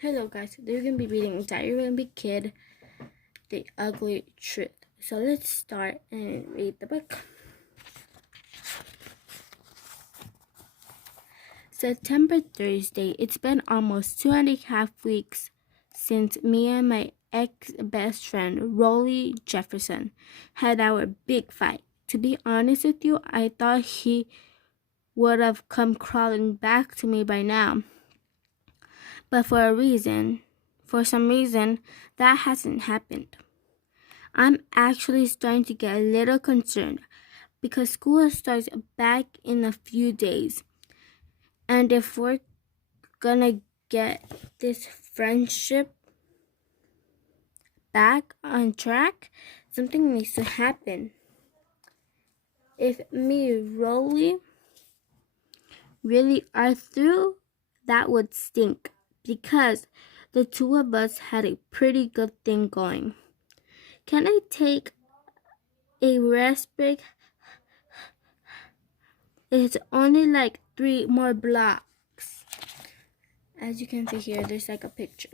Hello guys, today we're going to be reading Diary of a Wimpy Kid, The Ugly Truth. So let's start and read the book. September Thursday. It's been almost 2.5 weeks since me and my ex-best friend, Rolly Jefferson, had our big fight. To be honest with you, I thought he would have come crawling back to me by now. But for some reason, that hasn't happened. I'm actually starting to get a little concerned because school starts back in a few days. And if we're gonna get this friendship back on track, something needs to happen. If me and Rolly really are through, that would stink because the two of us had a pretty good thing going. Can I take a rest break? It's only like 3 more blocks. As you can see here, there's like a picture.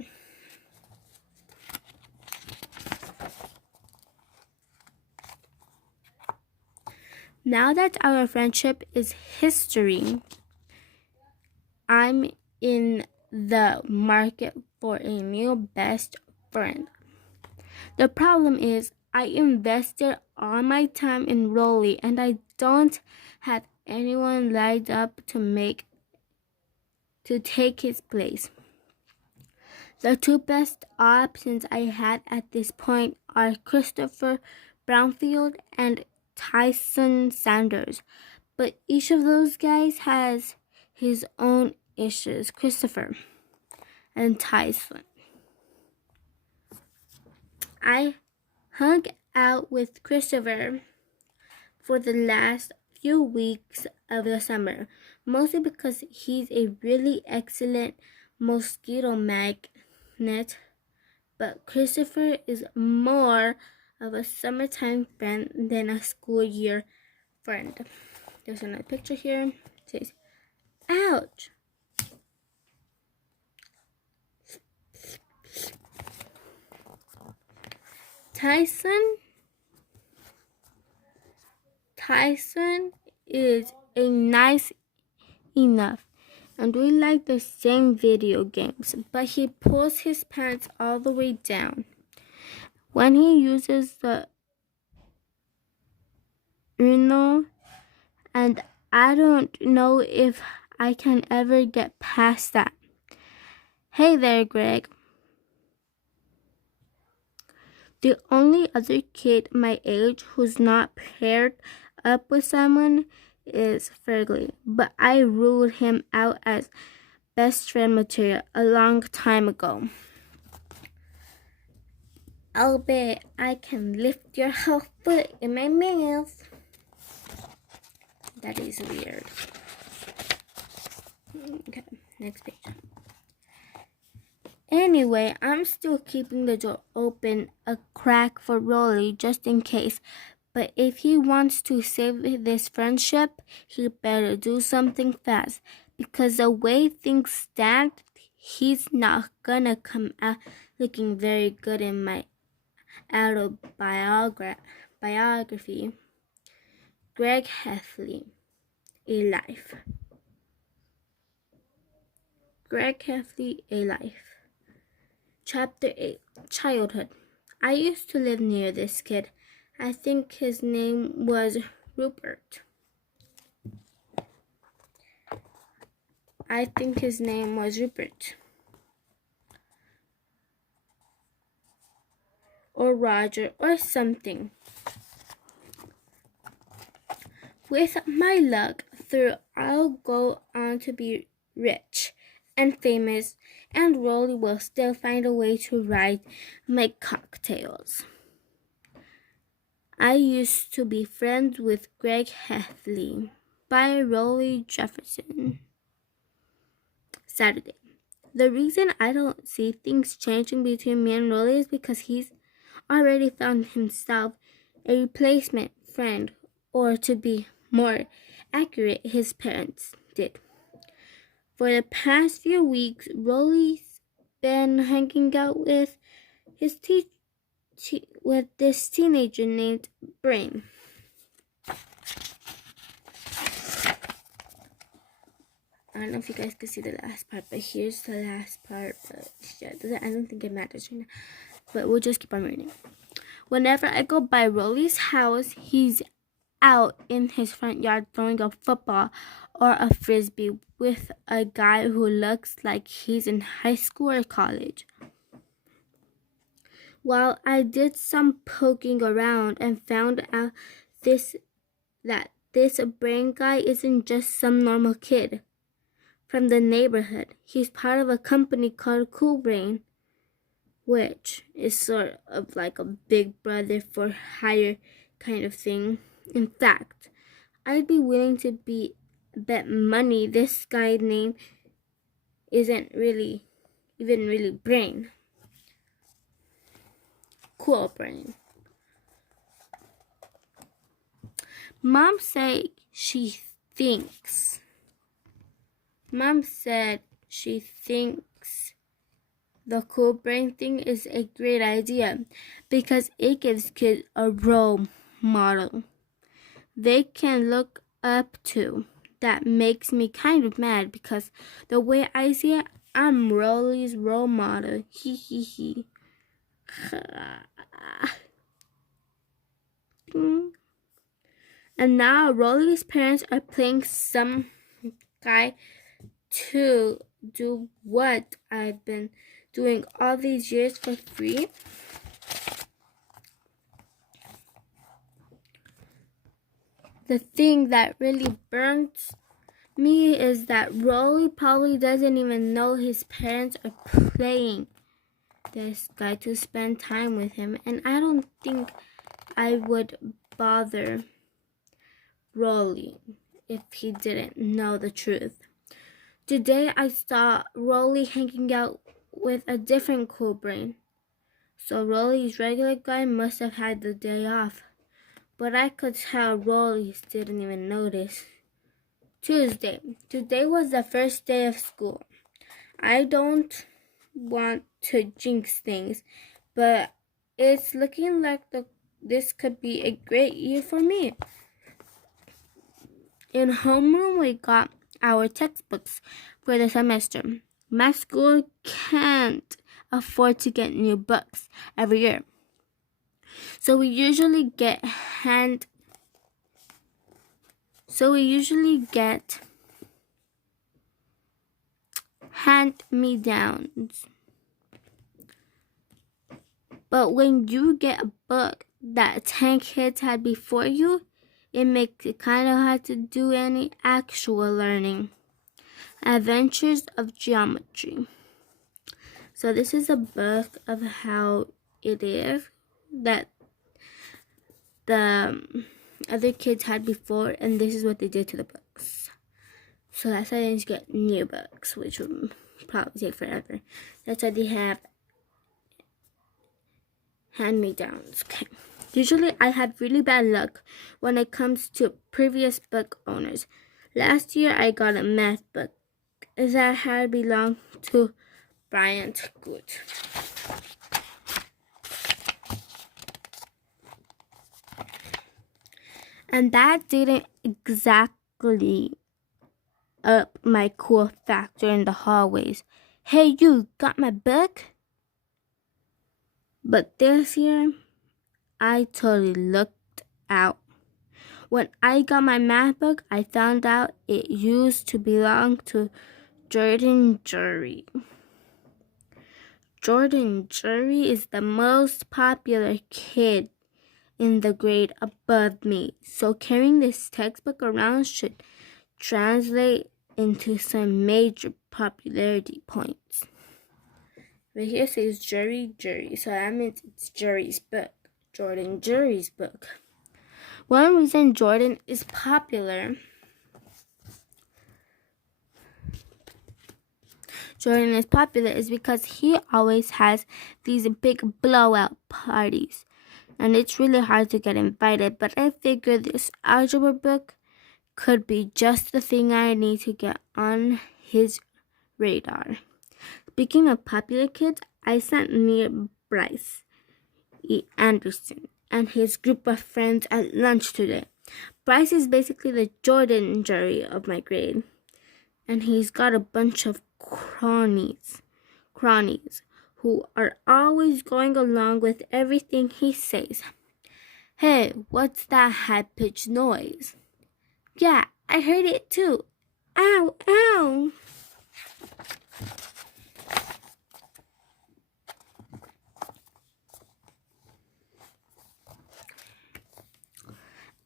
Now that our friendship is history, I'm in the market for a new best friend. The problem is I invested all my time in Rolly and I don't have anyone lined up to take his place. The two best options I had at this point are Christopher Brownfield and Tyson Sanders, but each of those guys has his own issues. Christopher and Tyson. I hung out with Christopher for the last few weeks of the summer, mostly because he's a really excellent mosquito magnet, but Christopher is more of a summertime friend than a school year friend. There's another picture here. It says, ouch! Tyson is a nice enough, and we like the same video games, but he pulls his pants all the way down when he uses the Uno, and I don't know if I can ever get past that. Hey there, Greg. The only other kid my age who's not paired up with someone is Fergie, but I ruled him out as best friend material a long time ago. I'll bet I can lift your whole foot in my mouth. That is weird. Okay, next page. Anyway, I'm still keeping the door open a crack for Rolly just in case. But if he wants to save this friendship, he better do something fast. Because the way things stand, he's not gonna come out looking very good in my autobiography. Greg Heffley, A Life. Greg Heffley, A Life. Chapter 8, Childhood. I used to live near this kid. I think his name was Rupert. Or Roger, or something. With my luck, I'll go on to be rich and famous, and Rolly will still find a way to ride my cocktails. I used to be friends with Greg Heffley by Rolly Jefferson. Saturday. The reason I don't see things changing between me and Rolly is because he's already found himself a replacement friend, or to be more accurate, his parents did. For the past few weeks, Rolly's been hanging out with his with this teenager named Brain. I don't know if you guys can see the last part, but here's the last part. But yeah, I don't think it matters right now. But we'll just keep on reading. Whenever I go by Rolly's house, he's out in his front yard throwing a football or a frisbee with a guy who looks like he's in high school or college. Well, I did some poking around and found out that this Brain guy isn't just some normal kid from the neighborhood. He's part of a company called Cool Brain, which is sort of like a big brother for hire kind of thing. In fact, I'd be willing to bet money this guy's name isn't really Brain. Cool Brain. Mom said she thinks the Cool Brain thing is a great idea because it gives kids a role model they can look up to. That makes me kind of mad because the way I see it, I'm Rolly's role model. Hee hee hee. And now Rolly's parents are paying some guy to do what I've been doing all these years for free. The thing that really burns me is that Rolly probably doesn't even know his parents are paying this guy to spend time with him, and I don't think I would bother Rolly if he didn't know the truth. Today I saw Rolly hanging out with a different Cool Brain, so Rolly's regular guy must have had the day off. But I could tell Rolly didn't even notice. Tuesday. Today was the first day of school. I don't want to jinx things, but it's looking like this could be a great year for me. In homeroom, we got our textbooks for the semester. My school can't afford to get new books every year. So we usually get hand-me-downs. But when you get a book that 10 kids had before you, it makes it kind of hard to do any actual learning. Adventures of Geometry. So this is a book of how it is that the other kids had before, and this is what they did to the books. So that's why they need to get new books, which would probably take forever. That's why they have hand-me-downs. Okay. Usually I have really bad luck when it comes to previous book owners. Last year I got a math book that had belonged to Bryant Good. And that didn't exactly up my cool factor in the hallways. Hey, you got my book? But this year, I totally looked out. When I got my math book, I found out it used to belong to Jordan Jury. Jordan Jury is the most popular kid in the grade above me, so carrying this textbook around should translate into some major popularity points. But here says Jury, so that means it's Jury's book, Jordan Jury's book. One reason Jordan is popular is because he always has these big blowout parties. And it's really hard to get invited, but I figured this algebra book could be just the thing I need to get on his radar. Speaking of popular kids, I sat near Bryce Anderson and his group of friends at lunch today. Bryce is basically the Jordan Jerry of my grade, and he's got a bunch of cronies who are always going along with everything he says. Hey, what's that high-pitched noise? Yeah, I heard it too. Ow, ow.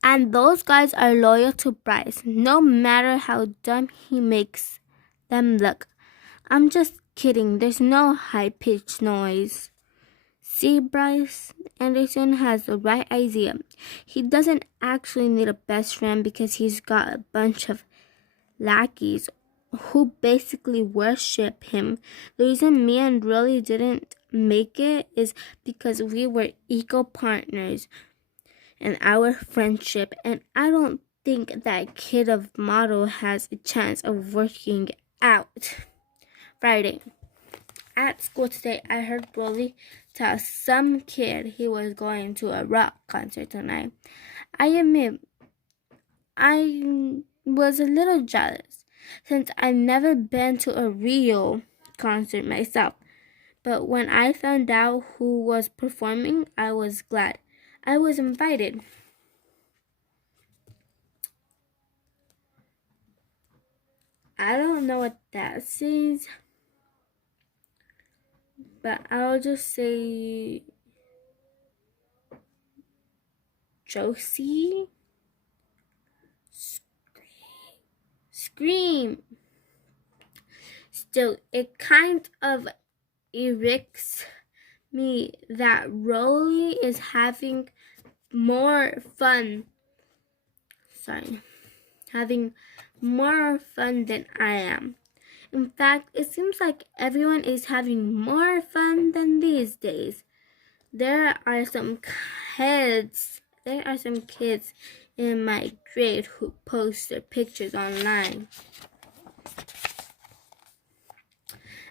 And those guys are loyal to Bryce, no matter how dumb he makes them look. I'm just kidding, there's no high-pitched noise. See, Bryce Anderson has the right idea. He doesn't actually need a best friend because he's got a bunch of lackeys who basically worship him. The reason me and Rolly didn't make it is because we were equal partners in our friendship, and I don't think that kid of model has a chance of working out. Friday. At school today, I heard Rolly tell some kid he was going to a rock concert tonight. I admit, I was a little jealous since I've never been to a real concert myself. But when I found out who was performing, I was glad I was invited. I don't know what that says, but I'll just say Josie. Scream. Still, it kind of irks me that Rolly is having more fun. Having more fun than I am. In fact, it seems like everyone is having more fun than these days. There are some kids in my grade who post their pictures online.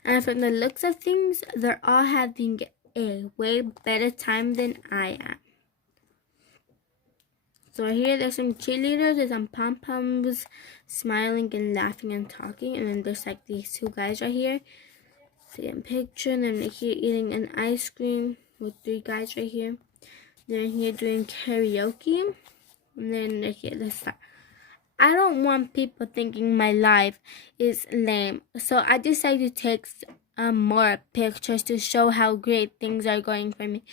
And from the looks of things, they're all having a way better time than I am. So here there's some cheerleaders with some pom-poms smiling and laughing and talking. And then there's like these two guys right here. Taking a picture. And then they're here eating an ice cream with three guys right here. They're here doing karaoke. And then they're here. Let's start. I don't want people thinking my life is lame. So I decided to take more pictures to show how great things are going for me.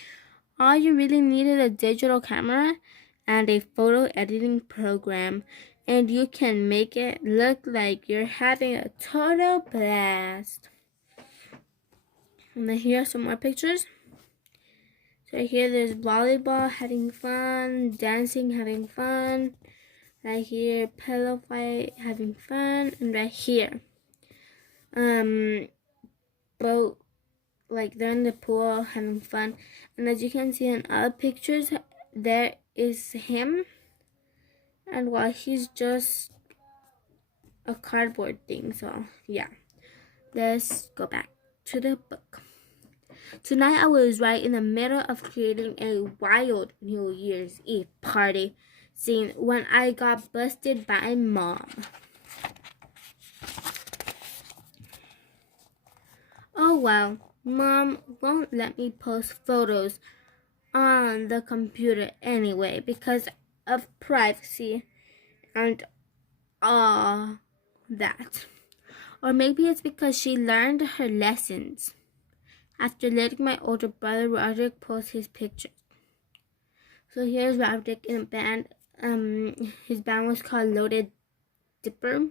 All you really needed a digital camera and a photo editing program, and you can make it look like you're having a total blast. And then here are some more pictures. So here there's volleyball, having fun, dancing, having fun. Right here, pillow fight, having fun, and right here, boat, like they're in the pool having fun. And as you can see in other pictures, there is him, and while he's just a cardboard thing. So yeah, let's go back to the book. Tonight I was right in the middle of creating a wild New Year's Eve party scene when I got busted by Mom. Oh well, Mom won't let me post photos on the computer anyway because of privacy and all that. Or maybe it's because she learned her lessons after letting my older brother Roderick post his pictures. So here's Roderick in a band. His band was called Loaded Dipper.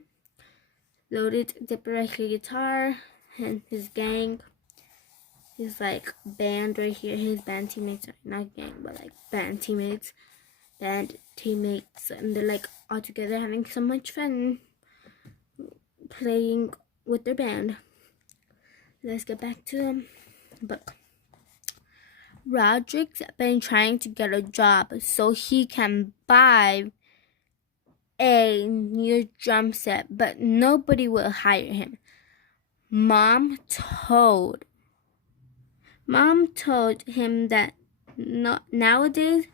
Loaded Dipper, I hear guitar, and his gang. His like band right here. His band teammates, not gang, but like band teammates. And they're like all together having so much fun playing with their band. Let's get back to the book. Roderick's been trying to get a job so he can buy a new drum set, but nobody will hire him. Mom told him that nowadays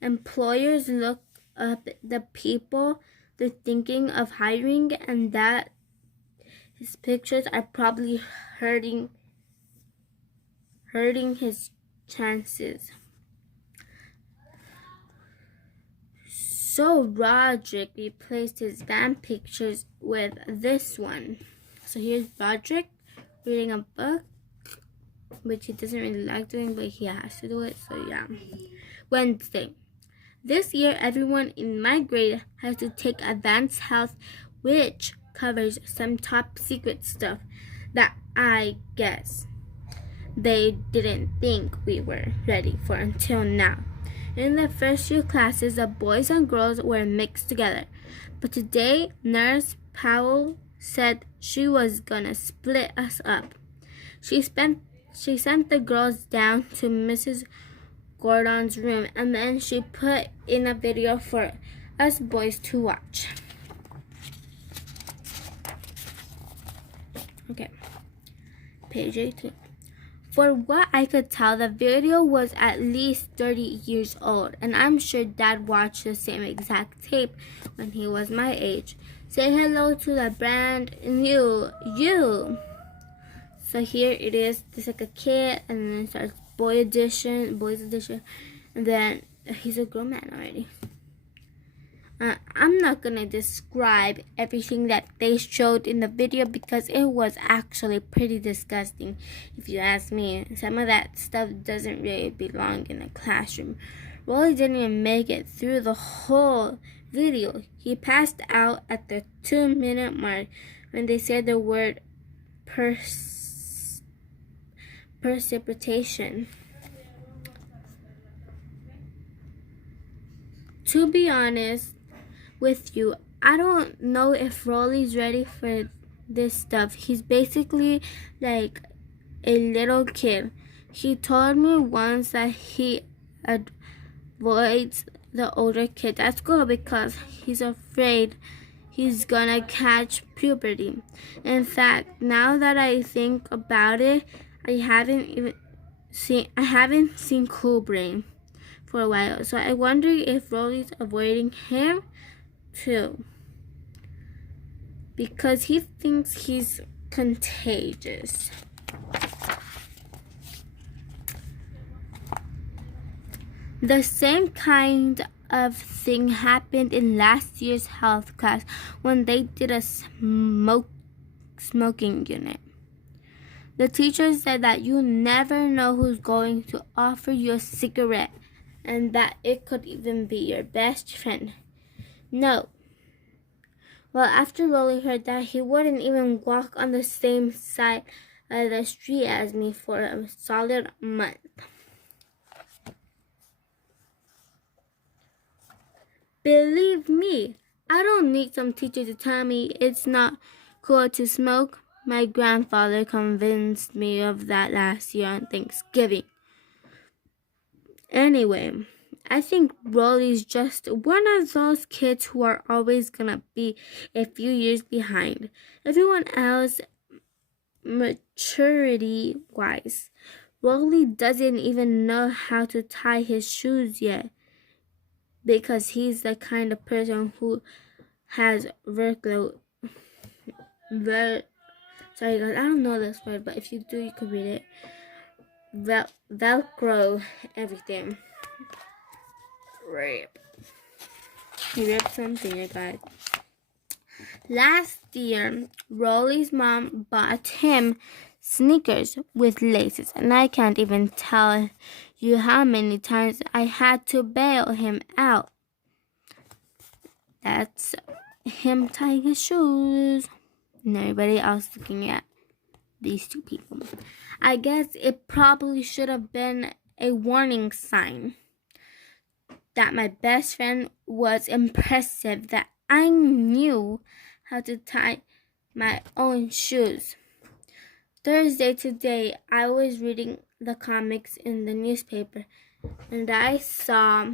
employers look up the people they're thinking of hiring, and that his pictures are probably hurting his chances. So Roderick replaced his band pictures with this one. So here's Roderick reading a book, which he doesn't really like doing, but he has to do it. So yeah. Wednesday. This year, everyone in my grade has to take advanced health, which covers some top secret stuff that I guess they didn't think we were ready for until now. In the first few classes, the boys and girls were mixed together. But today, Nurse Powell said she was gonna split us up. She sent the girls down to Mrs. Gordon's room, and then she put in a video for us boys to watch. Okay, page 18. For what I could tell, the video was at least 30 years old, and I'm sure Dad watched the same exact tape when he was my age. Say hello to the brand new you. So here it is. There's like a kid, and then it starts boys edition, and then he's a grown man already. I'm not gonna describe everything that they showed in the video because it was actually pretty disgusting, if you ask me. Some of that stuff doesn't really belong in a classroom. Rolly didn't even make it through the whole video. He passed out at the 2-minute mark when they said the word precipitation. To be honest with you, I don't know if Rolly's ready for this stuff. He's basically like a little kid. He told me once that he avoids the older kids at school because he's afraid he's gonna catch puberty. In fact, now that I think about it, I haven't seen Cool Brain for a while. So I wonder if Rolly's avoiding him too, because he thinks he's contagious. The same kind of thing happened in last year's health class when they did a smoking unit. The teacher said that you never know who's going to offer you a cigarette, and that it could even be your best friend. No. Well, after Rolly heard that, he wouldn't even walk on the same side of the street as me for a solid month. Believe me, I don't need some teacher to tell me it's not cool to smoke. My grandfather convinced me of that last year on Thanksgiving. Anyway, I think Rolly's just one of those kids who are always gonna be a few years behind everyone else maturity-wise. Rolly doesn't even know how to tie his shoes yet because he's the kind of person who has Velcro. Sorry guys, I don't know this word, but if you do, you can read it. Velcro everything. Rip. He ripped something, you guys. Last year, Rolly's mom bought him sneakers with laces, and I can't even tell you how many times I had to bail him out. That's him tying his shoes, and everybody else looking at these two people. I guess it probably should have been a warning sign that my best friend was impressive, that I knew how to tie my own shoes. Thursday today, I was reading the comics in the newspaper, and I saw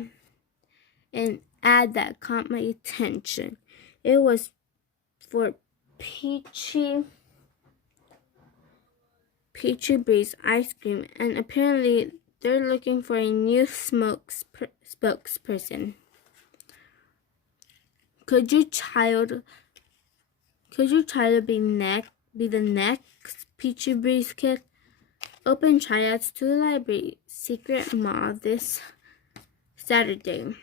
an ad that caught my attention. It was for Peachy Peachy Breeze ice cream, and apparently they're looking for a new spokesperson. Could your child be the next Peachy Breeze kid? Open tryouts to the library secret mall this Saturday.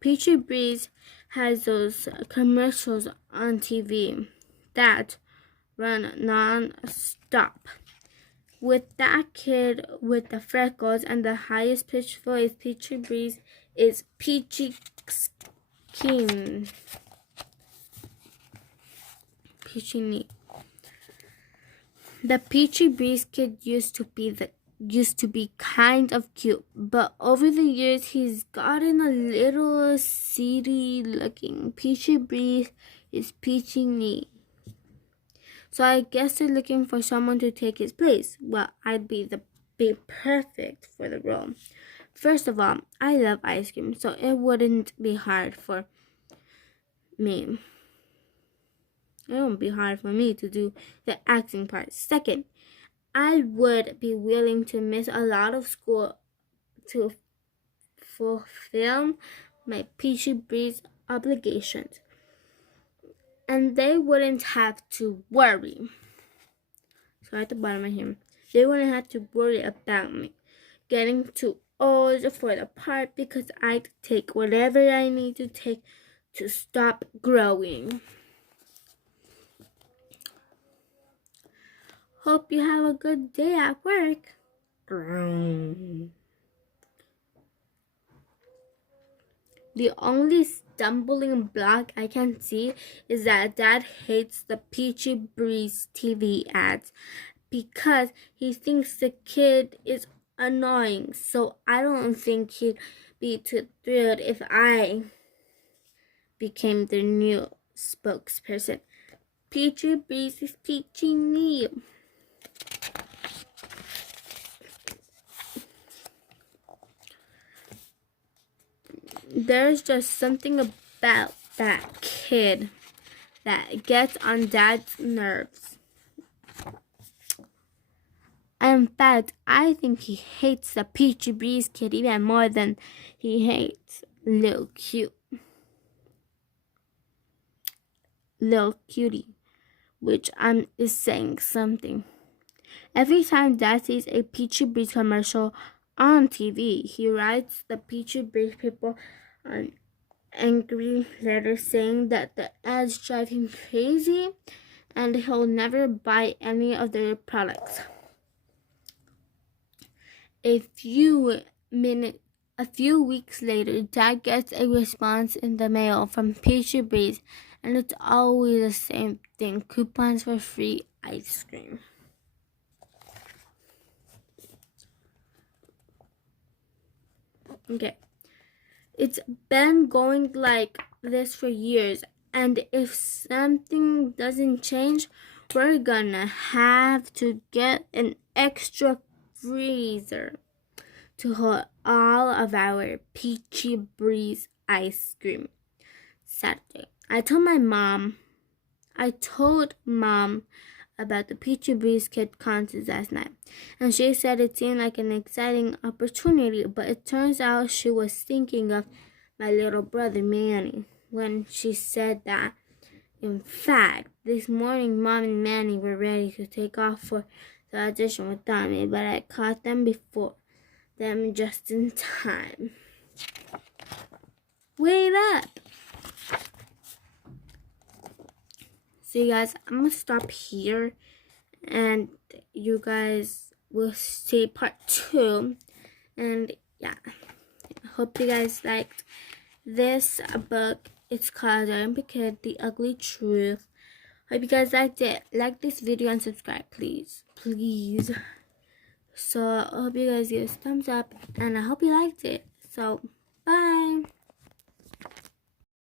Peachy Breeze has those commercials on TV that run non-stop. With that kid with the freckles and the highest pitched voice, Peachy Breeze is Peachy Keen. Peachy Neat. The Peachy Breeze kid used to be kind of cute, but over the years he's gotten a little seedy looking. Peachy Breeze is Peachy Neat. So I guess they're looking for someone to take his place. Well, I'd be perfect for the role. First of all, I love ice cream, so it wouldn't be hard for me. It won't be hard for me to do the acting part. Second, I would be willing to miss a lot of school to fulfill my Peachy Breeze obligations. And they wouldn't have to worry. So at the bottom of here, they wouldn't have to worry about me getting too old for the part because I'd take whatever I need to take to stop growing. Hope you have a good day at work. The only stumbling block I can see is that Dad hates the Peachy Breeze TV ads because he thinks the kid is annoying. So I don't think he'd be too thrilled if I became the new spokesperson. Peachy Breeze is Peachy Neat. There's just something about that kid that gets on Dad's nerves. In fact, I think he hates the Peachy Breeze kid even more than he hates Lil Cutie, which is saying something. Every time Dad sees a Peachy Breeze commercial on TV, he writes the Peachy Breeze people an angry letter saying that the ads drive him crazy and he'll never buy any of their products. A few weeks later, Dad gets a response in the mail from Peachy Breeze, and it's always the same thing: coupons for free ice cream. Okay. It's been going like this for years, and if something doesn't change, we're gonna have to get an extra freezer to hold all of our Peachy Breeze ice cream. Saturday, I told mom about the Peachy Breeze Kid contest last night, and she said it seemed like an exciting opportunity, but it turns out she was thinking of my little brother Manny when she said that. In fact, this morning Mom and Manny were ready to take off for the audition without me, but I caught them before them just in time. Wait up! So you guys, I'm gonna stop here, and you guys will see part 2. And yeah, hope you guys liked this book. It's called Wimpy Kid, The Ugly Truth. Hope you guys liked it. Like this video and subscribe, please. So I hope you guys give us a thumbs up, and I hope you liked it. So bye.